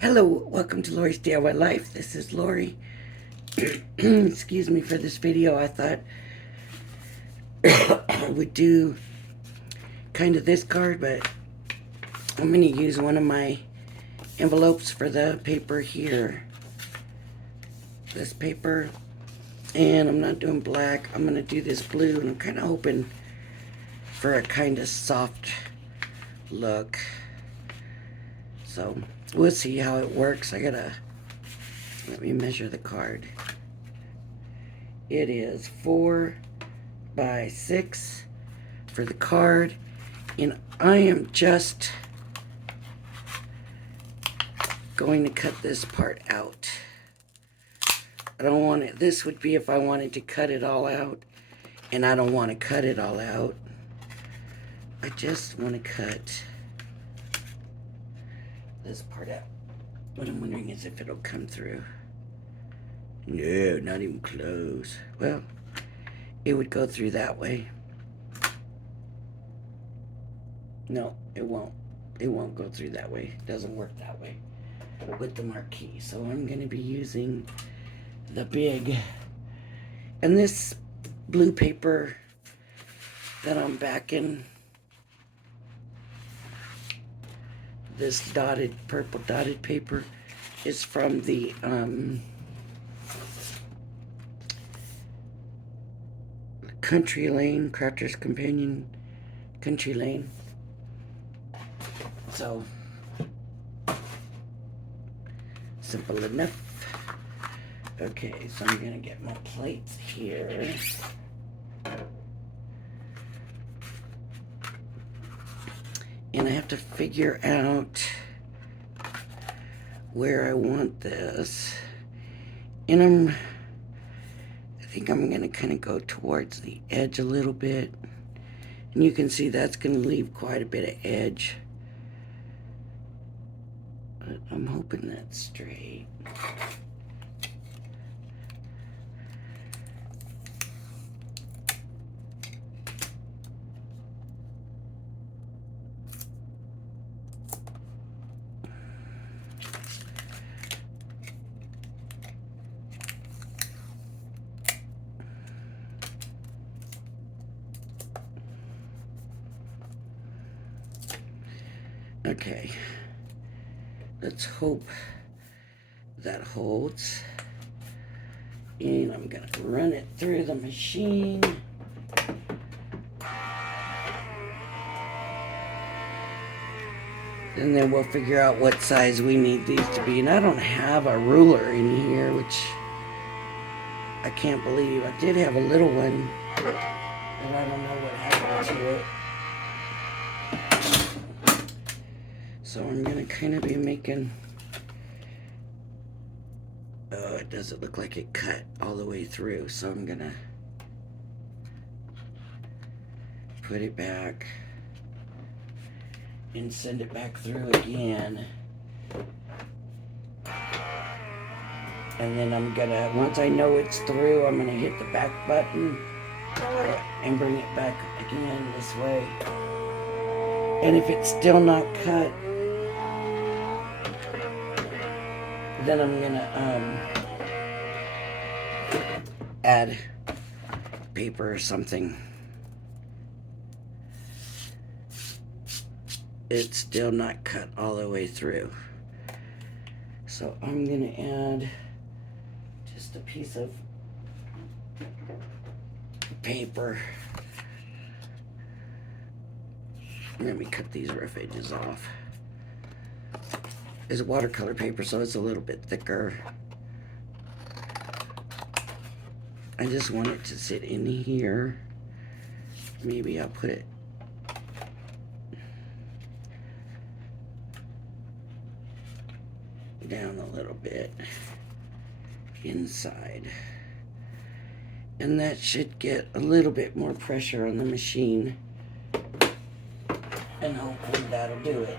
Hello, welcome to Lori's DIY Life. This is Lori. Excuse me for this video. I thought I would do kind of this card, but I'm going to use one of my envelopes for the paper here. This paper. And I'm not doing black. I'm going to do this blue, and I'm kind of hoping for a kind of soft look. So we'll see how it works. Let me measure the card. It is 4 by 6 for the card, and I am just going to cut this part out. I don't want it. This would be if I wanted to cut it all out, and I don't want to cut it all out. I just want to cut this part out. What I'm wondering is if it'll come through. No, not even close. Well, it would go through that way. No, it won't. It won't go through that way. It doesn't work that way with the marquee. So I'm going to be using the big, and this blue paper that I'm backing, this purple dotted paper, is from the Country Lane, Crafter's Companion Country Lane. So, simple enough. Okay, so I'm gonna get my plates here. And I have to figure out where I want this. And I think I'm gonna kind of go towards the edge a little bit. And you can see that's gonna leave quite a bit of edge. But I'm hoping that's straight. Okay, let's hope that holds. And I'm gonna run it through the machine. And then we'll figure out what size we need these to be. And I don't have a ruler in here, which I can't believe. I did have a little one, and I don't know what happened to it. So I'm gonna kind of be making, oh, it doesn't look like it cut all the way through. So I'm gonna put it back and send it back through again. And then I'm gonna, once I know it's through, I'm gonna hit the back button and bring it back again this way. And if it's still not cut, then I'm gonna add paper or something. It's still not cut all the way through. So I'm gonna add just a piece of paper. Let me cut these rough edges off. It's watercolor paper, so it's a little bit thicker. I just want it to sit in here. Maybe I'll put it down a little bit inside. And that should get a little bit more pressure on the machine. And hopefully that'll do it.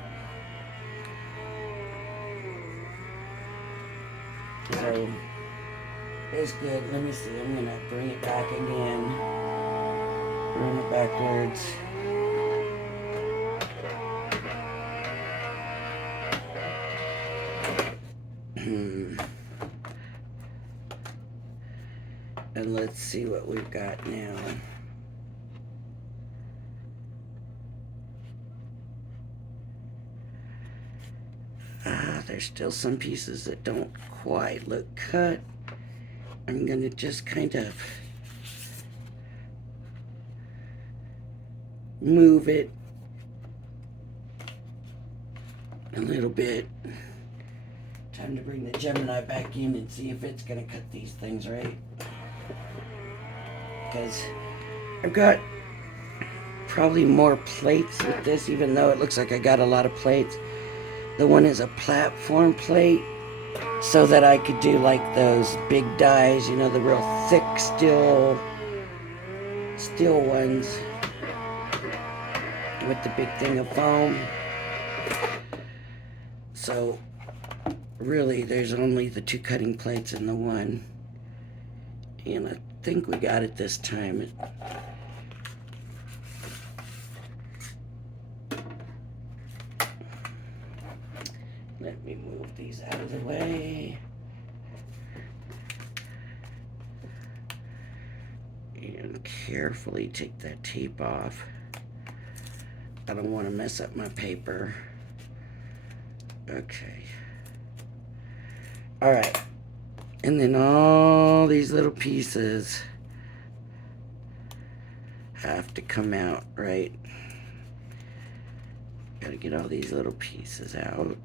So it's good. Let me see. I'm gonna bring it back again. Run it backwards. And let's see what we've got now. There's still some pieces that don't quite look cut. I'm gonna just kind of move it a little bit. Time to bring the Gemini back in and see if it's gonna cut these things right. Because I've got probably more plates with this, even though it looks like I got a lot of plates. The one is a platform plate, so that I could do like those big dies, you know, the real thick steel ones with the big thing of foam. So really there's only the 2 cutting plates in the one, and I think we got it this time. Let me move these out of the way. And carefully take that tape off. I don't want to mess up my paper. Okay. Alright. And then all these little pieces have to come out, right? Gotta get all these little pieces out.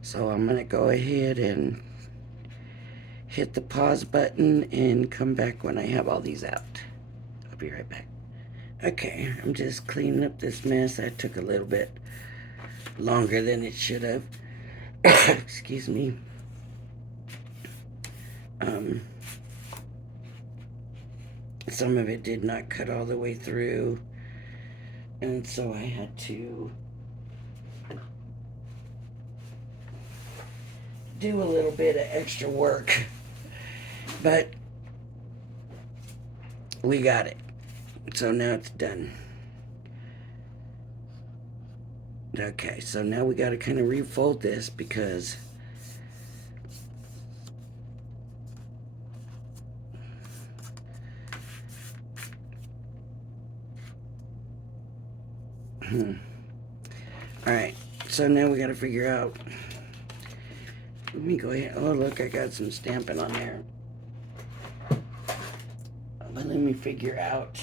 So I'm gonna go ahead and hit the pause button and come back when I have all these out. I'll be right back. Okay, I'm just cleaning up this mess. That took a little bit longer than it should have. Excuse me. Some of it did not cut all the way through, and so I had to do a little bit of extra work, but we got it. So now it's done. Okay, so now we got to kind of refold this because all right, so now we got to figure out. Let me go ahead. Oh, look, I got some stamping on there. But let me figure out.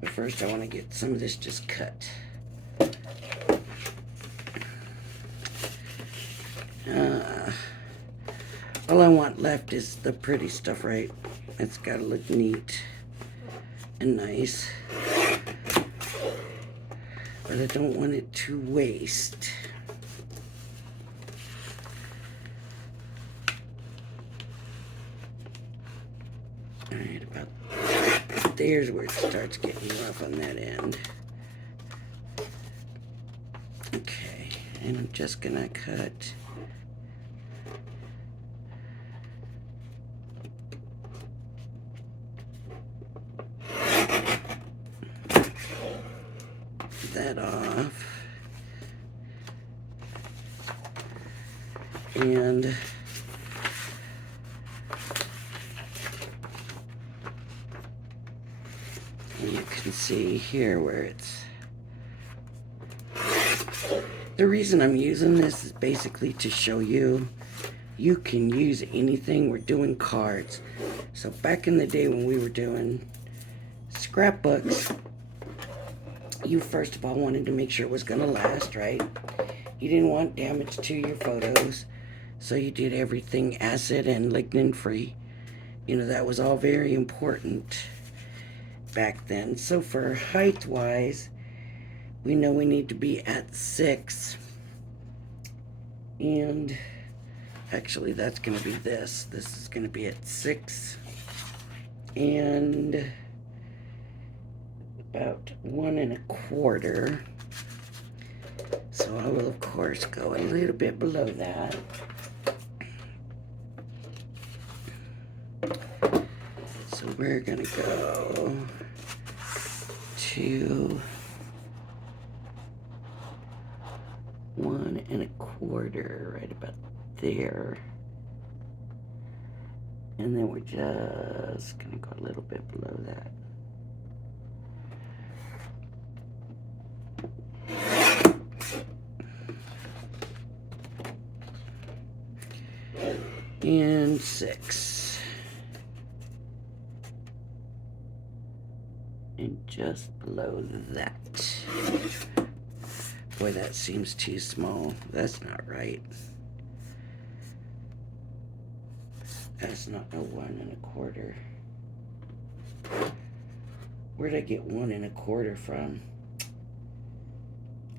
But first, I want to get some of this just cut. All I want left is the pretty stuff, right? It's got to look neat and nice. But I don't want it to waste. Alright, about there's where it starts getting rough on that end. Okay, and I'm just gonna cut that off. And you can see here where it's. The reason I'm using this is basically to show you can use anything. We're doing cards. So back in the day when we were doing scrapbooks, you first of all wanted to make sure it was going to last, right? You didn't want damage to your photos, so you did everything acid and lignin free. You know, that was all very important back then. So for height wise, we know we need to be at 6, and actually that's going to be this is going to be at 6 and about 1 1/4. So I will of course go a little bit below that. So we're gonna go to 1 quarter right about there. And then we're just gonna go a little bit below that. And 6. And just below that. Boy, that seems too small. That's not right. That's not a 1 1/4. Where'd I get 1 1/4 from?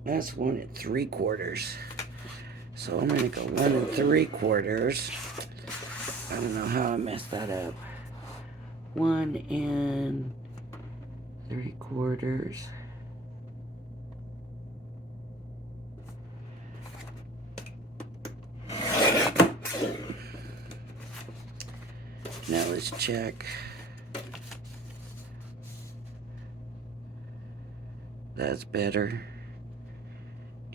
That's 1 3/4. So I'm gonna go 1 3/4. I don't know how I messed that up. 1 3/4. Now let's check. That's better.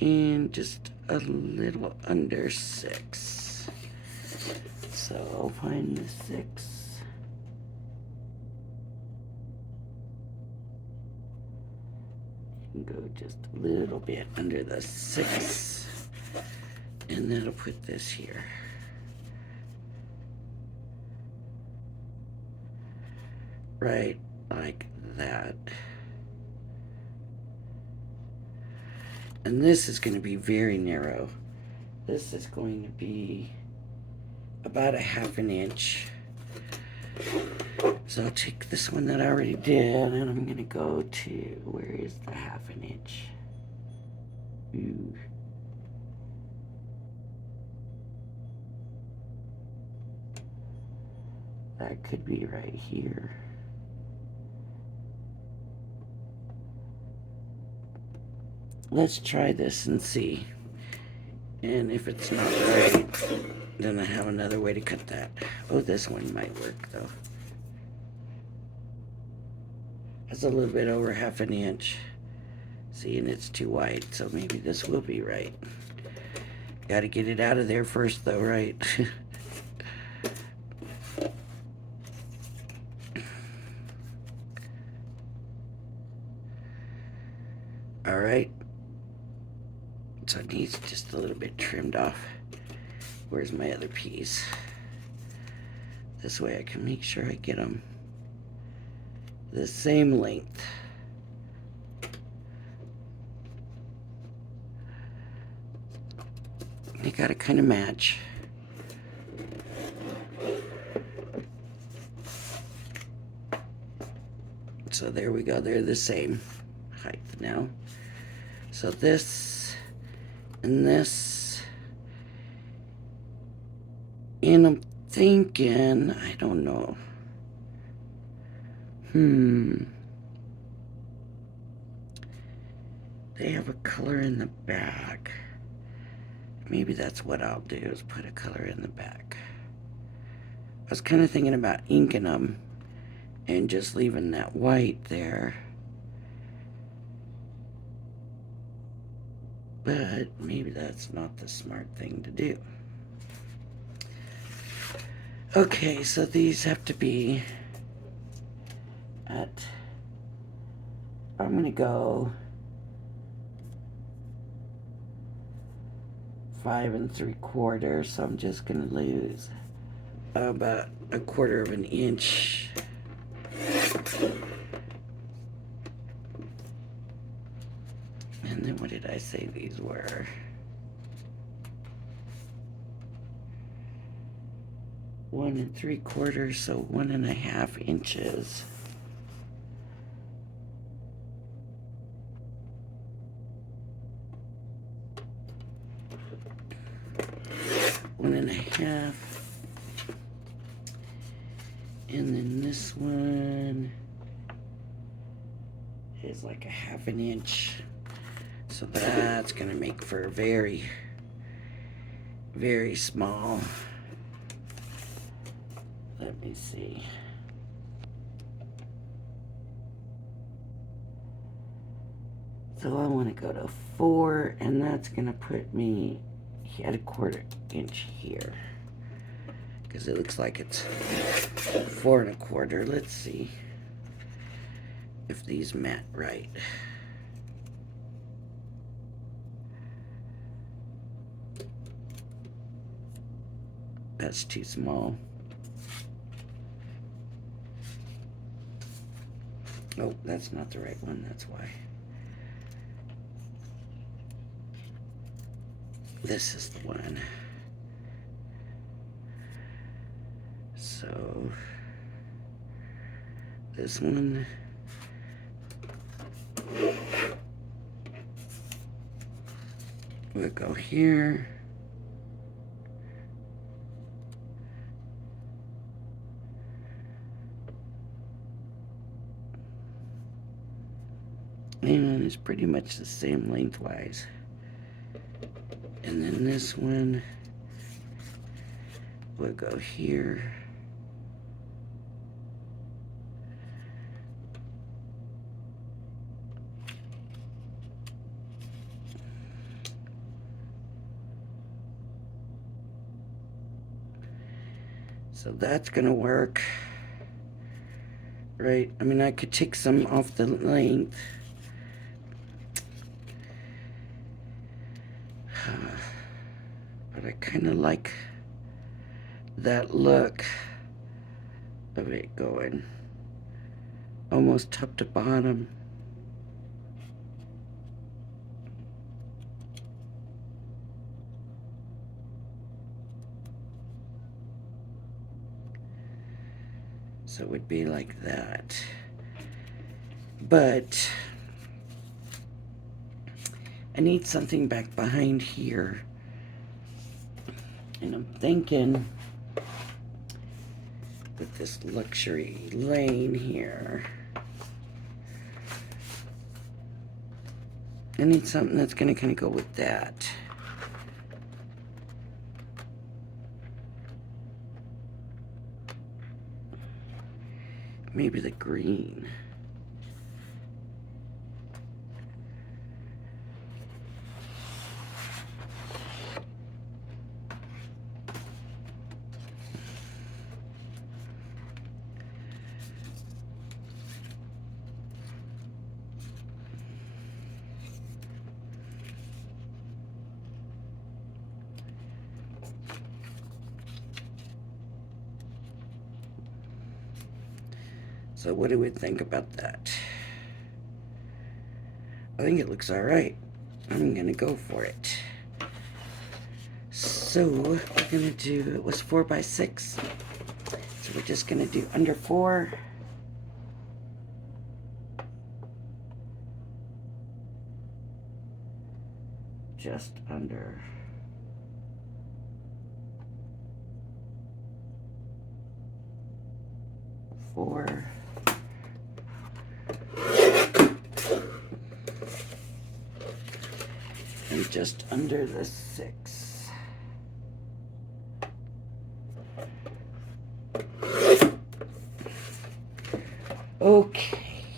And just a little under 6. So I'll find the 6. And go just a little bit under the 6. And that'll put this here. Right like that. And this is going to be very narrow. This is going to be about a 1/2 inch. So I'll take this one that I already did, and I'm going to go to, where is the 1/2 inch? Ooh. That could be right here. Let's try this and see. And if it's not right, then I have another way to cut that. Oh, this one might work though. That's a little bit over 1/2 inch. See, and it's too wide, so maybe this will be right. Got to get it out of there first though, right? All right. So it needs just a little bit trimmed off. Where's my other piece? This way I can make sure I get them the same length. They gotta kind of match. So there we go, they're the same height now. So this and this, and I'm thinking, I don't know. They have a color in the back. Maybe that's what I'll do, is put a color in the back. I was kind of thinking about inking them and just leaving that white there. But maybe that's not the smart thing to do. Okay, so these have to be at, I'm gonna go 5 3/4, so I'm just gonna lose about 1/4 inch. And then what did I say these were? 1 3/4, so 1 1/2 inches. One and a half. And then this one is like 1/2 inch. So that's gonna make for a very, very small. Let me see. So I want to go to 4, and that's gonna put me add a 1/4 inch here. Because it looks like it's 4 1/4. Let's see if these mat right. That's too small. Oh, that's not the right one, that's why. This is the one. So, this one. We'll go here. And it's pretty much the same lengthwise. And then this one will go here. So that's gonna work. Right, I mean I could take some off the length. But I kind of like that look of it going almost top to bottom. So it would be like that. But I need something back behind here. And I'm thinking with this luxury lane here, I need something that's going to kind of go with that. Maybe the green. So what do we think about that? I think it looks all right. I'm gonna go for it. So we're gonna do, it was 4 by 6. So we're just gonna do under 4. Just under. Four. And just under the 6. Okay.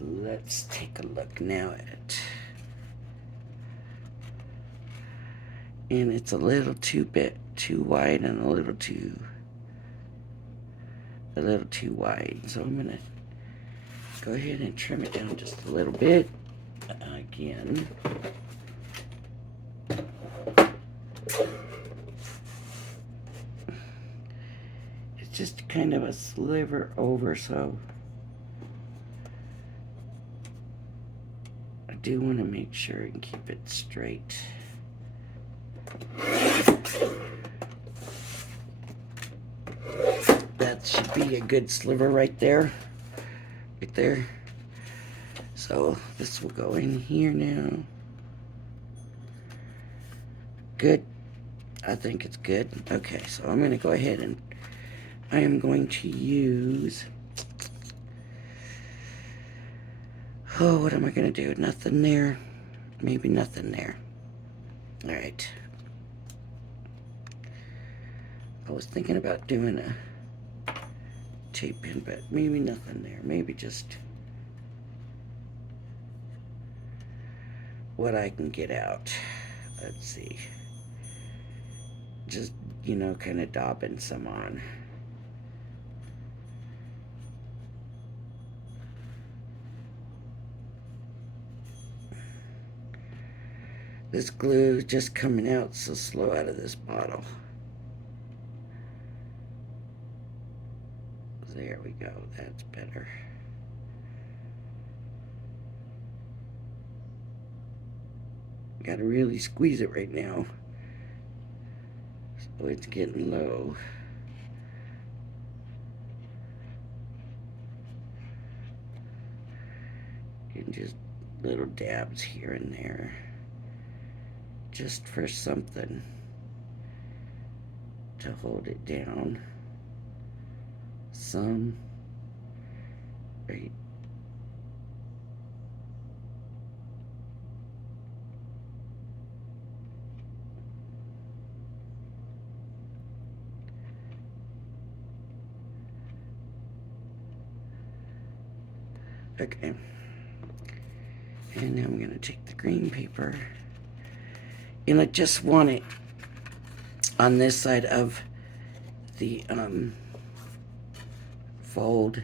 Let's take a look now at it. And it's a little too wide and a little too wide. So I'm gonna go ahead and trim it down just a little bit again. It's just kind of a sliver over, so I do want to make sure and keep it straight. That should be a good sliver right there. Right there. So this will go in here now. Good. I think it's good. Okay, so I'm going to go ahead and I am going to use, oh, what am I going to do? Nothing there. Maybe nothing there. All right. I was thinking about doing a tape in, but maybe nothing there. Maybe just what I can get out. Let's see. Just, you know, kind of daubing some on. This glue is just coming out so slow out of this bottle. There we go. That's better. Gotta really squeeze it right now. So it's getting low. And just little dabs here and there. Just for something to hold it down. Some right. Okay. And now I'm going to take the green paper, and I just want it on this side of the fold.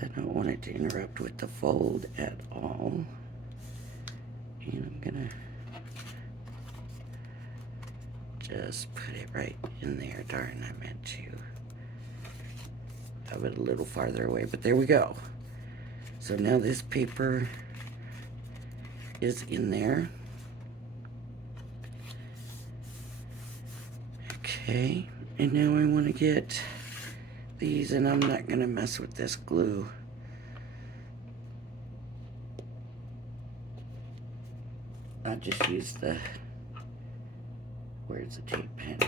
I don't want it to interrupt with the fold at all. And I'm going to just put it right in there. Darn, I meant to have it a little farther away, but there we go. So now this paper is in there. Okay, and now I want to get these, and I'm not going to mess with this glue. I'll just use where's the tape pen?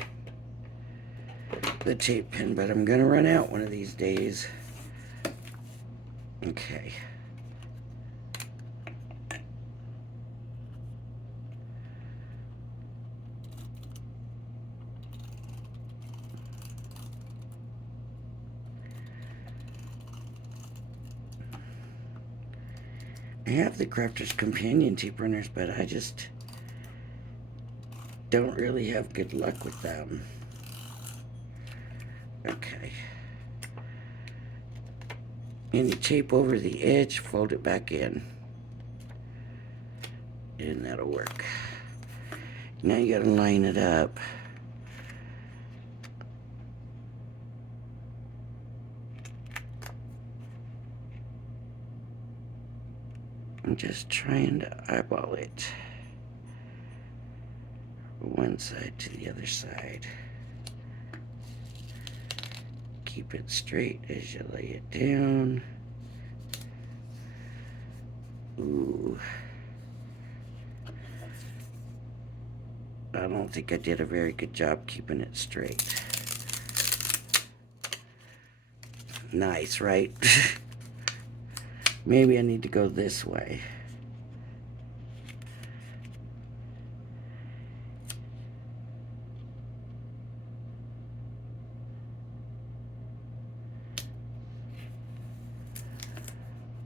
The tape pen, but I'm gonna run out one of these days. Okay. I have the Crafter's Companion tape runners, but I just don't really have good luck with them. Okay. Any tape over the edge, fold it back in. And that'll work. Now you gotta line it up. I'm just trying to eyeball it. One side to the other side. Keep it straight as you lay it down. Ooh. I don't think I did a very good job keeping it straight. Nice, right? Maybe I need to go this way.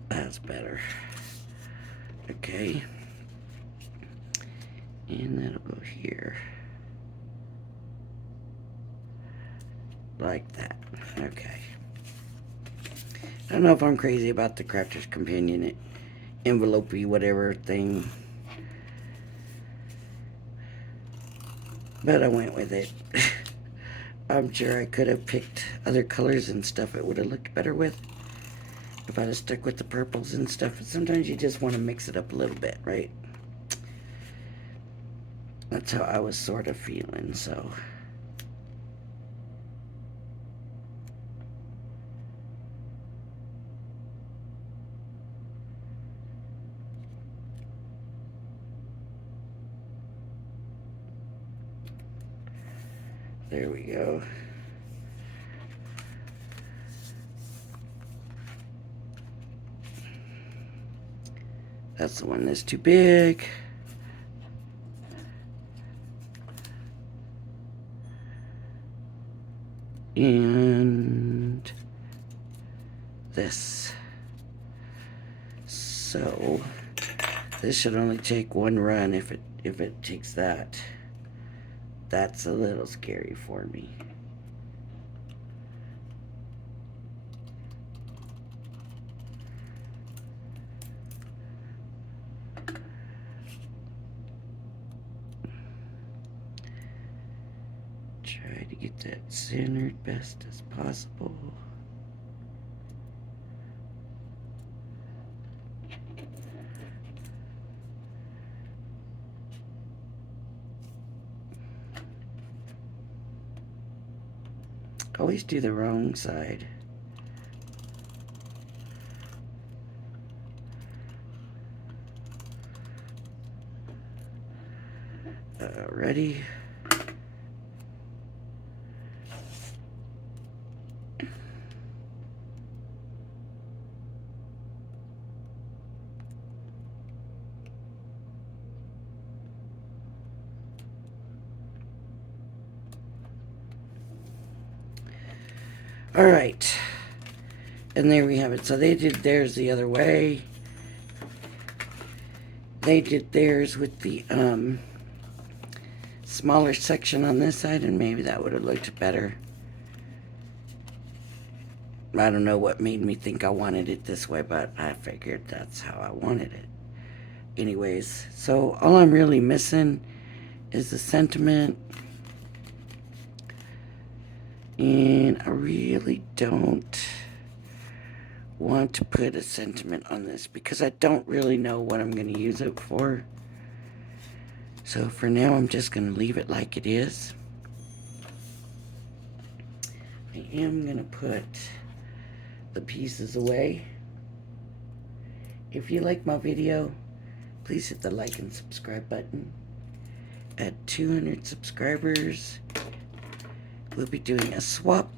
That's better. Okay. And that'll go here. Like that. Okay. I don't know if I'm crazy about the Crafter's Companion envelope-y whatever thing. But I went with it. I'm sure I could have picked other colors and stuff it would have looked better with. If I'd have stuck with the purples and stuff. Sometimes you just want to mix it up a little bit, right? That's how I was sort of feeling, so. There we go. That's the one that's too big. And this. So this should only take one run. If it takes that, that's a little scary for me. Try to get that centered best as possible. Always do the wrong side. Ready? All right, and there we have it. So they did theirs the other way. They did theirs with the smaller section on this side, and maybe that would have looked better. I don't know what made me think I wanted it this way, but I figured that's how I wanted it. Anyways, so all I'm really missing is the sentiment. And I really don't want to put a sentiment on this because I don't really know what I'm going to use it for. So for now, I'm just going to leave it like it is. I am going to put the pieces away. If you like my video, please hit the like and subscribe button. At 200 subscribers, we'll be doing a swap.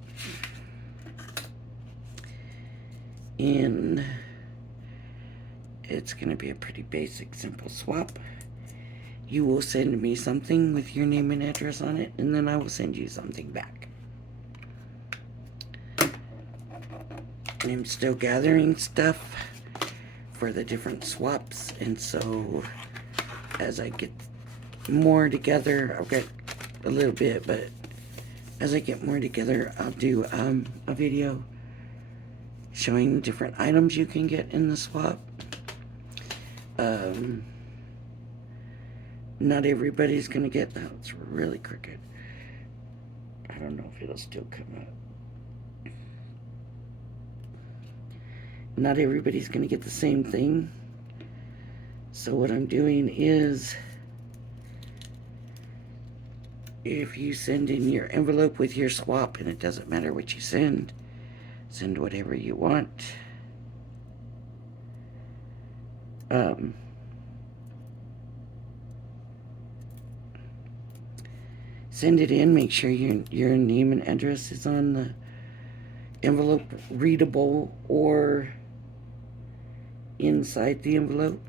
And it's going to be a pretty basic, simple swap. You will send me something with your name and address on it, and then I will send you something back. I'm still gathering stuff for the different swaps, and so as I get more together, I've got a little bit, but as I get more together, I'll do a video showing different items you can get in the swap. Not everybody's gonna get that. It's really crooked. I don't know if it'll still come up. Not everybody's gonna get the same thing. So what I'm doing is, if you send in your envelope with your swap, and it doesn't matter what you send whatever you want. Send it in, make sure your name and address is on the envelope, readable or inside the envelope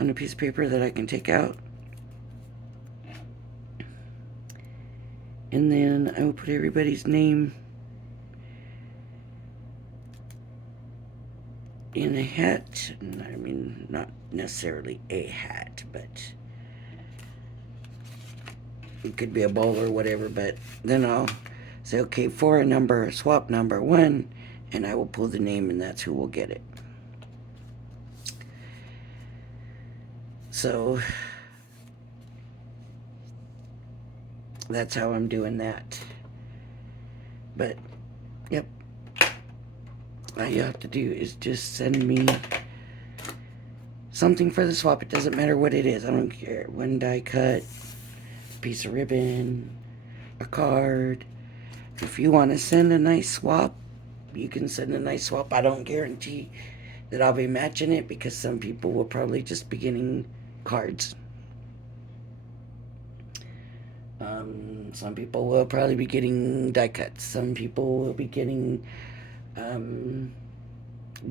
on a piece of paper that I can take out. And then I will put everybody's name in a hat. I mean, not necessarily a hat, but it could be a bowl or whatever. But then I'll say, okay, for a number, swap number 1, and I will pull the name, and that's who will get it. So that's how I'm doing that. But yep, all you have to do is just send me something for the swap. It doesn't matter what it is. I don't care. One die cut, a piece of ribbon, a card. If you want to send a nice swap, you can send a nice swap. I don't guarantee that I'll be matching it because some people will probably just be getting cards. Some people will probably be getting die cuts. Some people will be getting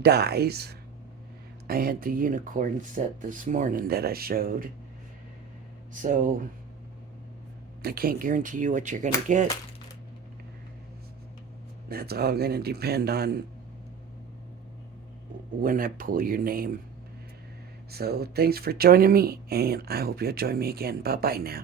dies. I had the unicorn set this morning that I showed. So I can't guarantee you what you're going to get. That's all going to depend on when I pull your name. So thanks for joining me, and I hope you'll join me again. Bye bye now.